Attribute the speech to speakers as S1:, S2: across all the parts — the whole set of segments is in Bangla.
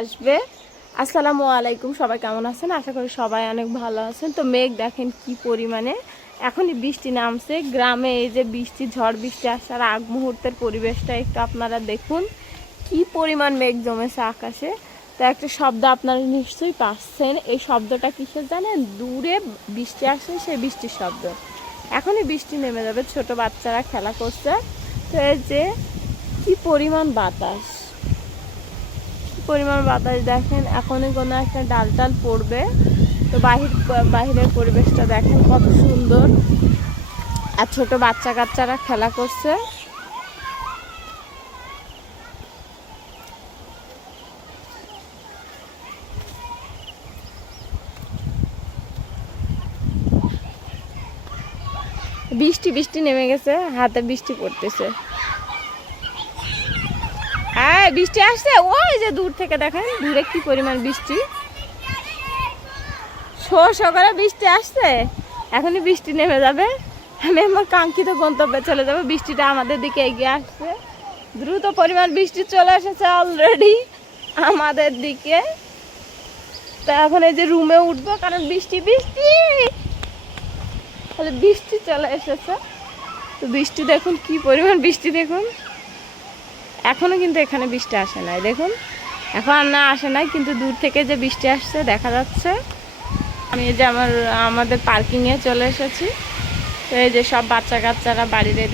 S1: আসবে। আসসালামু আলাইকুম, সবাই কেমন আছেন? আশা করি সবাই অনেক ভালো আছেন। তো মেঘ, দেখেন কি পরিমাণে। এখনই বৃষ্টি নামছে। গ্রামে এই যে বৃষ্টি, ঝড় বৃষ্টি আসার আগ মুহূর্তের পরিবেশটা একটু আপনারা দেখুন। কি পরিমাণ মেঘ জমেছে আকাশে। তো একটা শব্দ আপনারা নিশ্চয়ই পাচ্ছেন। এই শব্দটা কিসের জানেন? দূরে বৃষ্টি আসছে সে বৃষ্টির শব্দ। এখনই বৃষ্টি নেমে যাবে। ছোট বাচ্চারা খেলা করছে। তো এই যে কি পরিমাণ বাতাস। পরিমাণ বাতাস দেখেন, এখনই কোনো একটা ডাল টাল পড়বে। তো বাহির, বাহিরের পরিবেশটা দেখেন কত সুন্দর। আর ছোট বাচ্চা কাচ্চারা খেলা করছে। বৃষ্টি বৃষ্টি নেমে গেছে, হাতে বৃষ্টি পড়তেছে। হ্যাঁ বৃষ্টি আসছে। ওই যে দূর থেকে দেখেন, দূরে কি পরিমাণ বৃষ্টি। শো শো করে বৃষ্টি আসছে। এখনই বৃষ্টি নেমে যাবে। আমি আমার কাঙ্ক্ষিত গন্তব্যে চলে যাব। বৃষ্টিটা আমাদের দিকে এগিয়ে আসছে। দ্রুত পরিমাণ বৃষ্টি চলে এসেছে অলরেডি আমাদের দিকে। তো এখন এই যে রুমে উঠবো, কারণ বৃষ্টি বৃষ্টি! তাহলে বৃষ্টি চলে এসেছে। তো বৃষ্টি দেখুন, কি পরিমাণ বৃষ্টি দেখুন। এখনও কিন্তু এখানে বৃষ্টি আসে নাই, দেখুন। এখন না আসে নাই, কিন্তু দূর থেকে যে বৃষ্টি আসছে, দেখা যাচ্ছে। আমি যে আমার, আমাদের পার্কিংয়ে চলে এসেছি। তো এই যে সব বাচ্চা কাচ্চারা বাড়িতে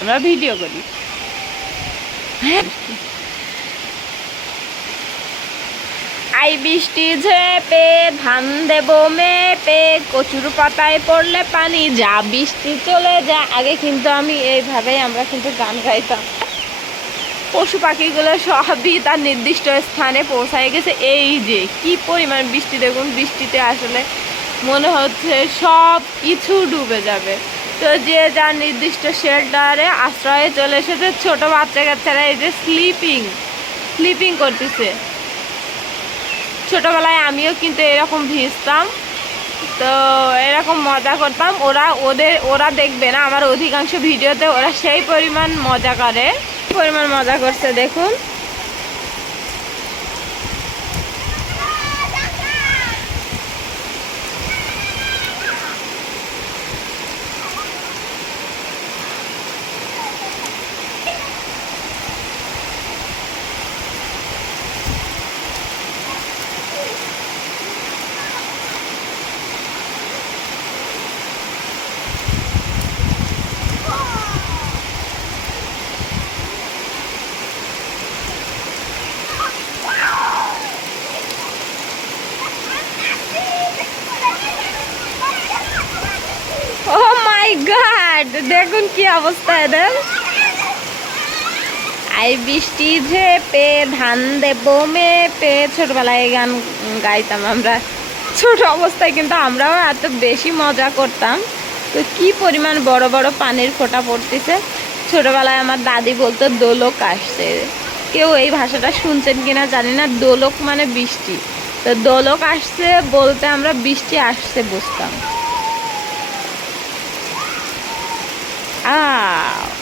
S1: আমরা ভিডিও করি। আই বৃষ্টি ঝেপে, ধান দেব মেপে, কচুর পাতায় পড়লে পানি, যা বৃষ্টি চলে যা আগে কিন্তু আমি এইভাবেই আমরা কিন্তু গান গাইতাম। পশু পাখিগুলো সবই তার নির্দিষ্ট স্থানে পৌঁছায় গেছে। এই যে, কি পরিমাণ বৃষ্টি দেখুন, বৃষ্টিতে আসলে মনে হচ্ছে সব কিছু ডুবে যাবে। তো যে যার নির্দিষ্ট শেল্টারে আশ্রয়ে চলে এসেছে, ছোট বাচ্চা কাচ্চারা এই যে স্লিপিং স্লিপিং করতেছে। ছোটবেলায় আমিও কিন্তু এরকম ভিজতাম, তো এরকম মজা করতাম। ওরা ওদের, ওরা দেখবে না, আমার অধিকাংশ ভিডিওতে ওরা সেই পরিমাণ মজা করে। পরিমাণ মজা করছে দেখুন। গড দেখুন কি অবস্থা এদের। আই বৃষ্টি ঝেপে, ধান দেব মেপে, ছোটবেলায় গান গাইতাম আমরা। ছোট অবস্থায় কিন্তু আমরাও এত বেশি মজা করতাম। তো কি পরিমাণ বড় বড় পানির ফোঁটা পড়তেছে। ছোটবেলায় আমার দাদি বলতো, দোলক আসছে। কেউ এই ভাষাটা শুনছেন কিনা জানি না, দোলক মানে বৃষ্টি। তো দোলক আসছে বলতে আমরা বৃষ্টি আসছে বুঝতাম। out.